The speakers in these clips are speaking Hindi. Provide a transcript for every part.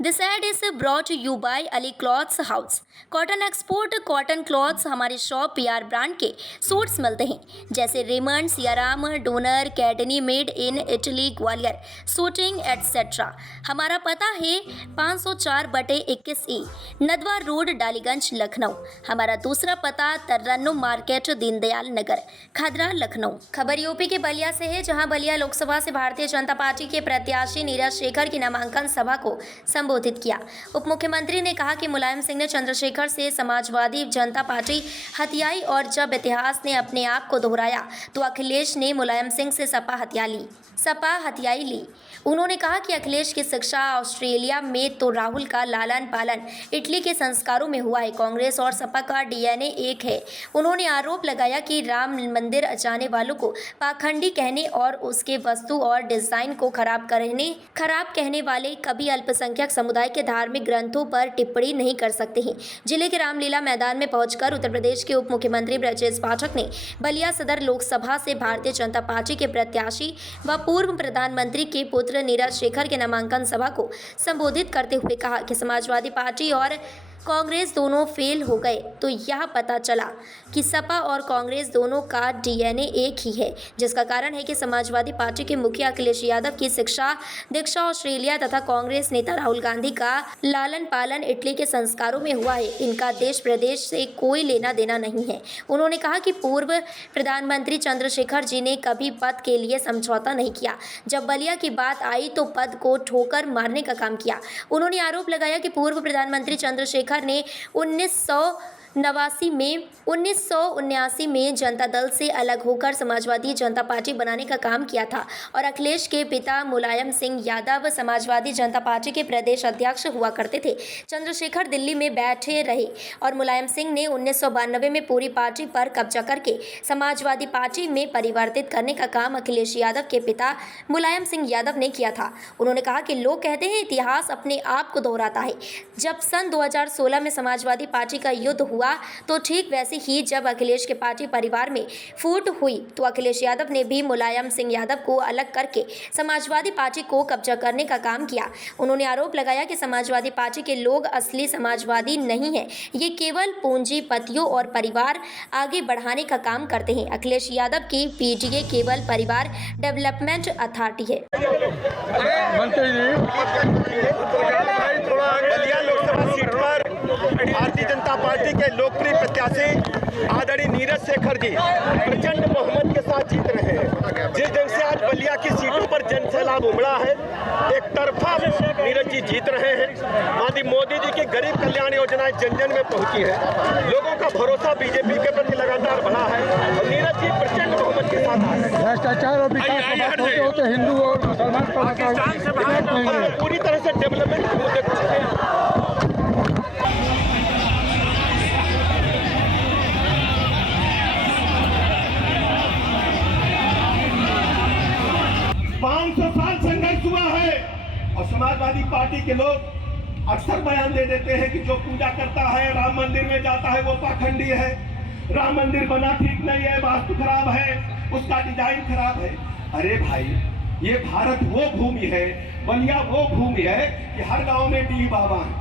This ad is brought you by Ali clothes house. Cotton export cotton clothes हमारे शॉप पीआर ब्रांड के सूट्स मिलते हैं, जैसे रेमंड, सियाराम, डोनर, कैटनी, made in Italy, Gwalior, suiting etcetera. हमारा पता है 504/21E नदवा रोड, डालीगंज, लखनऊ। हमारा दूसरा पता तरन्नुम मार्केट, दीनदयाल नगर, खदरा, लखनऊ। खबर यूपी के बलिया से है, जहां बलिया लोकसभा से भारतीय जनता पार्टी के प्रत्याशी नीरज शेखर की नामांकन सभा को संबोधित किया। उप मुख्यमंत्री ने कहा कि मुलायम सिंह ने चंद्रशेखर से समाजवादी जनता पार्टी हथियाई, और जब इतिहास ने अपने आप को दोहराया तो अखिलेश ने मुलायम सिंह से सपा हथियाई ली। उन्होंने कहा कि अखिलेश की शिक्षा ऑस्ट्रेलिया में तो राहुल का लालन पालन इटली के संस्कारों में हुआ है। कांग्रेस और सपा का डीएनए एक है। उन्होंने आरोप लगाया कि राम मंदिर जाने वालों को पाखंडी कहने और उसके वस्तु और डिजाइन को खराब कहने वाले कभी अल्पसंख्यक समुदाय के धार्मिक ग्रंथों पर टिप्पणी नहीं कर सकते हैं। जिले के रामलीला मैदान में पहुंचकर उत्तर प्रदेश के उप मुख्यमंत्री ब्रजेश पाठक ने बलिया सदर लोकसभा से भारतीय जनता पार्टी के प्रत्याशी व पूर्व प्रधानमंत्री के पुत्र नीरज शेखर के नामांकन सभा को संबोधित करते हुए कहा कि समाजवादी पार्टी और कांग्रेस दोनों फेल हो गए तो यह पता चला कि सपा और कांग्रेस दोनों का डीएनए एक ही है, जिसका कारण है कि समाजवादी पार्टी के मुखिया अखिलेश यादव की शिक्षा दीक्षा ऑस्ट्रेलिया तथा कांग्रेस नेता राहुल गांधी का लालन पालन इटली के संस्कारों में हुआ है। इनका देश प्रदेश से कोई लेना देना नहीं है। उन्होंने कहा कि पूर्व प्रधानमंत्री चंद्रशेखर जी ने कभी पद के लिए समझौता नहीं किया। जब बलिया की बात आई तो पद को ठोकर मारने का काम किया। उन्होंने आरोप लगाया कि पूर्व प्रधानमंत्री चंद्रशेखर ने 1979 में जनता दल से अलग होकर समाजवादी जनता पार्टी बनाने का काम किया था, और अखिलेश के पिता मुलायम सिंह यादव समाजवादी जनता पार्टी के प्रदेश अध्यक्ष हुआ करते थे। चंद्रशेखर दिल्ली में बैठे रहे और मुलायम सिंह ने 1992 में पूरी पार्टी पर कब्जा करके समाजवादी पार्टी में परिवर्तित करने का काम अखिलेश यादव के पिता मुलायम सिंह यादव ने किया था। उन्होंने कहा कि लोग कहते हैं इतिहास अपने आप को दोहराता है। जब सन 2016 में समाजवादी पार्टी का युद्ध हुआ तो ठीक वैसे ही जब अखिलेश के पार्टी परिवार में फूट हुई तो अखिलेश यादव ने भी मुलायम सिंह यादव को अलग करके समाजवादी पार्टी को कब्जा करने का काम किया। उन्होंने आरोप लगाया कि समाजवादी पार्टी के लोग असली समाजवादी नहीं है, ये केवल पूंजीपतियों और परिवार आगे बढ़ाने का काम करते हैं। अखिलेश यादव की पीडीए केवल परिवार डेवलपमेंट अथॉरिटी है। भारतीय जनता पार्टी के लोकप्रिय प्रत्याशी आदरणीय नीरज शेखर जी प्रचंड बहुमत के साथ जीत रहे हैं। जिस ढंग से आज बलिया की सीटों पर जन सैलाब उमड़ा है, एक तरफा नीरज जी जीत रहे हैं। माननीय मोदी जी की गरीब कल्याण योजनाएं जन जन में पहुंची है। लोगों का भरोसा बीजेपी के प्रति लगातार बढ़ा है और नीरज जी प्रचंड बहुमत के साथ आए हैं। भ्रष्टाचार और विकास होते हिंदू और मुसलमान पूरी तरह से डेवलपमेंट के मुद्दे को 500 साल संघर्ष हुआ है और समाजवादी पार्टी के लोग अक्सर बयान दे देते हैं कि जो पूजा करता है राम मंदिर में जाता है वो पाखंडी है, राम मंदिर बना ठीक नहीं है, वास्तु खराब है, उसका डिजाइन खराब है। अरे भाई, ये भारत वो भूमि है, बलिया वो भूमि है कि हर गांव में डी बाबा है।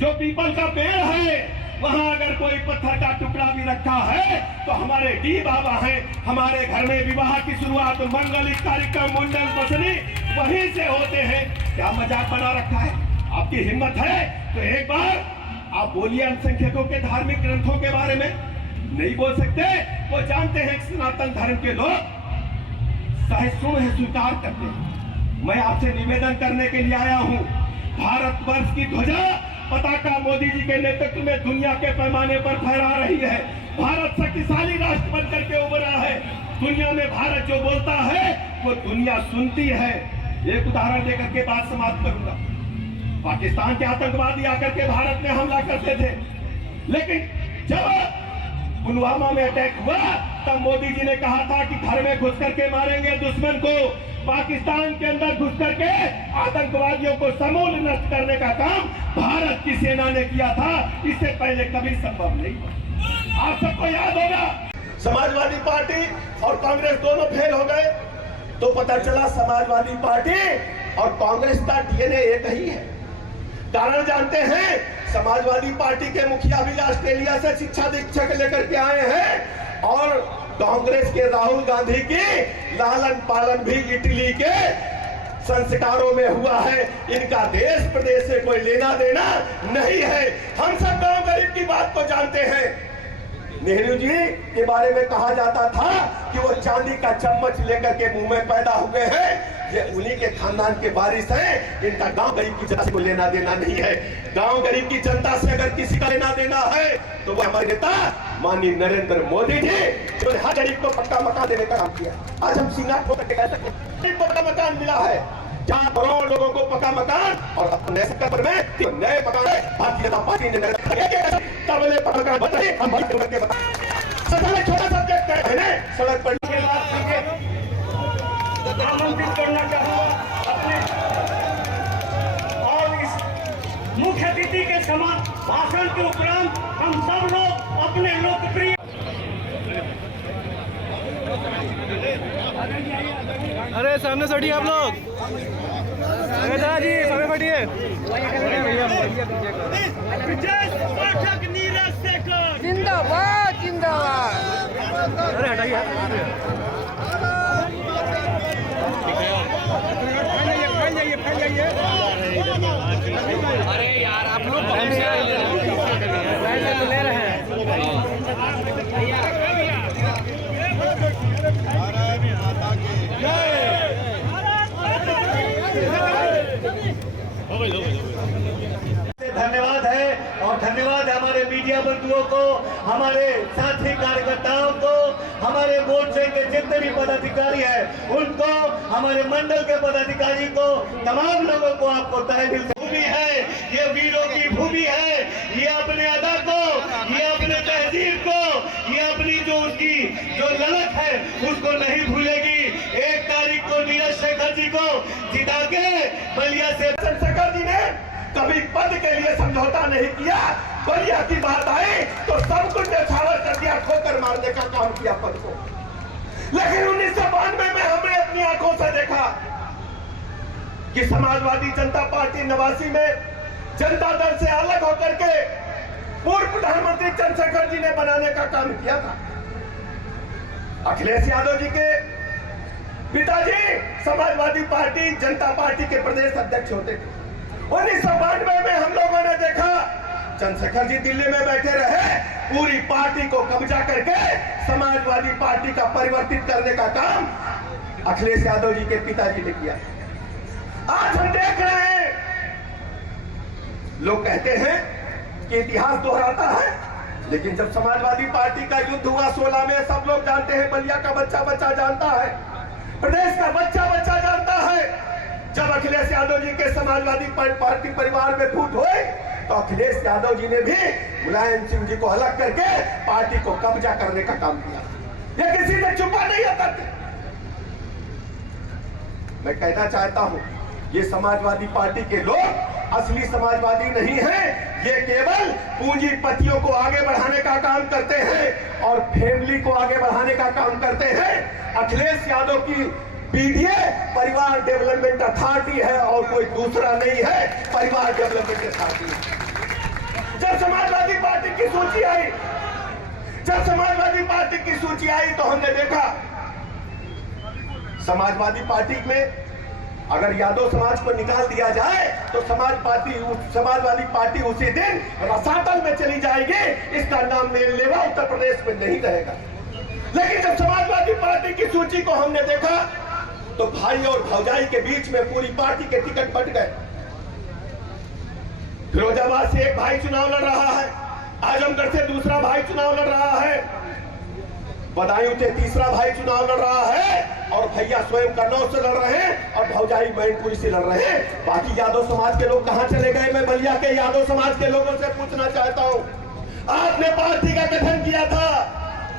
जो पीपल का पेड़ है वहां अगर कोई पत्थर का टुकड़ा भी रखा है तो हमारे डी बाबा हैं। हमारे घर में विवाह की शुरुआत मंगलिक कार्यक्रम मुंडन बसनी वहीं से होते हैं। क्या मजाक बना रखा है? आपकी हिम्मत है तो एक बार आप बोलिए अल्पसंख्यकों के धार्मिक ग्रंथों के बारे में। नहीं बोल सकते? वो जानते हैं सनातन धर्म के लोग सहिष्णु है, स्वीकार करते हैं। मैं आपसे निवेदन करने के लिए आया हूँ, भारतवर्ष की ध्वजा पताका मोदी जी के नेतृत्व में दुनिया के पैमाने पर फहरा रही है। भारत शक्तिशाली राष्ट्र बनकर के उभरा है। दुनिया में भारत जो बोलता है वो दुनिया सुनती है। एक उदाहरण देकर के बात समाप्त करूंगा। पाकिस्तान के आतंकवादी आकर के भारत में हमला करते थे, लेकिन जब पुलवामा में अटैक हुआ तब मोदी जी ने कहा था कि घर में घुस करके मारेंगे दुश्मन को। पाकिस्तान के अंदर घुस करके आतंकवादियों को समूल नष्ट करने का काम भारत की सेना ने किया था। इससे पहले कभी संभव नहीं। आप सबको याद होगा समाजवादी पार्टी और कांग्रेस दोनों फेल हो गए तो पता चला समाजवादी पार्टी और कांग्रेस का डीएनए एक ही है। कारण जानते हैं? समाजवादी पार्टी के मुखिया भी ऑस्ट्रेलिया से शिक्षा दीक्षा लेकर के आए हैं और कांग्रेस के राहुल गांधी की लालन पालन भी इटली के संस्कारों में हुआ है। इनका देश प्रदेश से कोई लेना देना नहीं है। हम सब गांव गरीब की बात को जानते हैं। नेहरू जी के बारे में कहा जाता था कि वो चांदी का चम्मच लेकर के मुंह में पैदा हुए हैं। ये उन्हीं के खानदान के वारिस हैं। इनका गांव गरीब की जनता से कोई लेना देना नहीं है। गांव गरीब की जनता से अगर किसी का लेना देना है तो वो हमारे नेता माननीय नरेंद्र मोदी जी, जो हर गरीब को पक्का मकान देने का काम किया। आज हम सिंगार को कह सकते हैं पक्का मकान मिला है, 4 करोड़ लोगों को पक्का मकान, और अपने सेक्टर में नए मकान भारतीय जनता पार्टी ने तबले पक्का बन रहे। हम छोटा सब्जेक्ट है, सड़क पर के बाद आमंत्रित करना चाहूंगा अपने और इस मुख्य अतिथि के समान भाषण के उपरांत हम सब लोग अपने लोकप्रिय अरे सामने से हटिए आप लोग। जी सामने हटिए। जिंदाबाद जिंदाबाद। अरे हटाइए। अरे यार आप लोग ले रहे हैं। धन्यवाद है और धन्यवाद है हमारे मीडिया बंधुओं को, हमारे साथी कार्यकर्ताओं को, हमारे मोर्चे के जितने भी पदाधिकारी हैं उनको, हमारे मंडल के पदाधिकारी को, तमाम लोगों को आपको तहे दिल से भूमि है, ये वीरों की भूमि है। ये अपने अदा को, ये अपने तहजीब को, ये अपनी जो उसकी जो ललक है उसको नहीं भूलेगी। 1 तारीख को नीरज शेखर जी को जिता के बलिया से चंद्रशेखर जी ने कभी पद के लिए समझौता नहीं किया। बलिया की बात आई तो सब कुछ न्यौछावर कर दिया, ठोकर मारने का काम किया पद को। लेकिन 1992 में हमने अपनी आंखों से देखा कि समाजवादी जनता पार्टी 89 में जनता दल से अलग होकर के पूर्व प्रधानमंत्री चंद्रशेखर जी ने बनाने का काम किया था। अखिलेश यादव जी के पिताजी समाजवादी पार्टी जनता पार्टी के प्रदेश अध्यक्ष होते थे। 1992 में हम लोगों ने देखा चंद्रशेखर जी दिल्ली में बैठे रहे, पूरी पार्टी को कब्जा करके समाजवादी पार्टी का परिवर्तित करने का काम अखिलेश यादव जी के पिताजी ने किया। आज हम देख रहे हैं, लोग कहते हैं कि इतिहास दोहराता है, लेकिन जब समाजवादी पार्टी का युद्ध हुआ 16 में, सब लोग जानते हैं, बलिया का बच्चा बच्चा जानता है, प्रदेश का बच्चा बच्चा जानता है। जब अखिलेश यादव जी के समाजवादी पार्टी परिवार में फूट हुई तो अखिलेश यादव जी ने भी मुलायम सिंह जी को अलग करके पार्टी को कब्जा करने का काम किया। ये किसी से छुपा नहीं होता। मैं कहना चाहता हूं, ये समाजवादी पार्टी के लोग असली समाजवादी नहीं हैं। ये केवल पूंजीपतियों को आगे बढ़ाने का काम करते हैं और फैमिली को आगे बढ़ाने का काम करते हैं। अखिलेश यादव की पीडीए परिवार डेवलपमेंट अथॉरिटी है और कोई दूसरा नहीं है, परिवार डेवलपमेंट अथॉरिटी है। जब समाजवादी पार्टी की सूची आई, जब समाजवादी पार्टी की सूची आई तो हमने देखा समाजवादी पार्टी में अगर यादव समाज को निकाल दिया जाए तो समाजवादी पार्टी उसी दिन रसातल में चली जाएगी। इसका नाम लेवा उत्तर प्रदेश में नहीं रहेगा। लेकिन जब समाजवादी पार्टी की सूची को हमने देखा तो भाई और भौजाई के बीच में पूरी पार्टी के टिकट बट गए। फिरोजाबाद से एक भाई चुनाव लड़ रहा है, आजमगढ़ से दूसरा भाई चुनाव लड़ रहा है, बदायूं से तीसरा भाई चुनाव लड़ रहा है और भैया स्वयं कन्नौज से लड़ रहे हैं और भौजाई मैनपुरी से लड़ रहे हैं। बाकी यादव समाज के लोग कहां चले गए? मैं बलिया के यादव समाज के लोगों से पूछना चाहता हूं, आपने पार्टी का गठन किया था,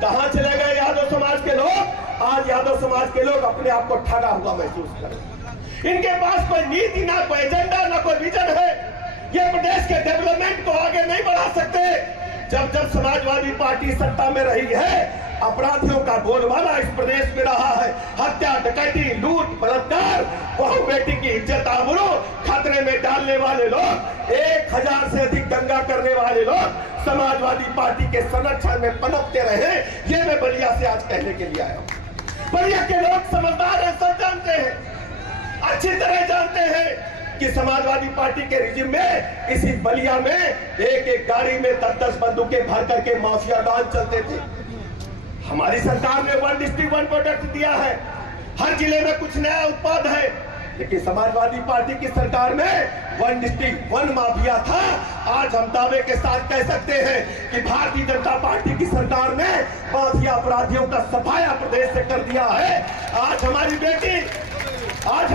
कहां चले गए यादव समाज के लोग? आज यादव समाज के लोग अपने आप को ठगा हुआ महसूस कर रहे हैं। इनके पास कोई नीति, ना कोई एजेंडा, ना कोई विजन है। ये प्रदेश के डेवलपमेंट को आगे नहीं बढ़ा सकते। जब जब समाजवादी पार्टी सत्ता में रही है अपराधियों का बोलबाला इस प्रदेश में रहा है। हत्या, डकैती, लूट, बलात्कार, बहू बेटी की इज्जत आबरू खतरे में डालने वाले लोग, 1000 से अधिक दंगा करने वाले लोग समाजवादी पार्टी के संरक्षण में पनपते रहे। ये मैं बलिया से आज कहने के लिए आया हूं। बलिया के लोग समझदार हैं, सब जानते हैं, अच्छी तरह जानते हैं कि समाजवादी पार्टी के रिजिम में इसी बलिया में एक गाड़ी में 10-10 बंदूकें भर करके माफिया डॉन चलते थे। हमारी सरकार ने 1 डिस्ट्रिक्ट 1 प्रोडक्ट दिया है, हर जिले में कुछ नया उत्पाद है, लेकिन समाजवादी पार्टी की सरकार में 1 डिस्ट्रिक्ट 1 माफिया था। आज हम दावे के साथ कह सकते हैं कि भारतीय जनता पार्टी की सरकार ने माफिया अपराधियों का सफाया प्रदेश से कर दिया है। आज हमारी बेटी, आज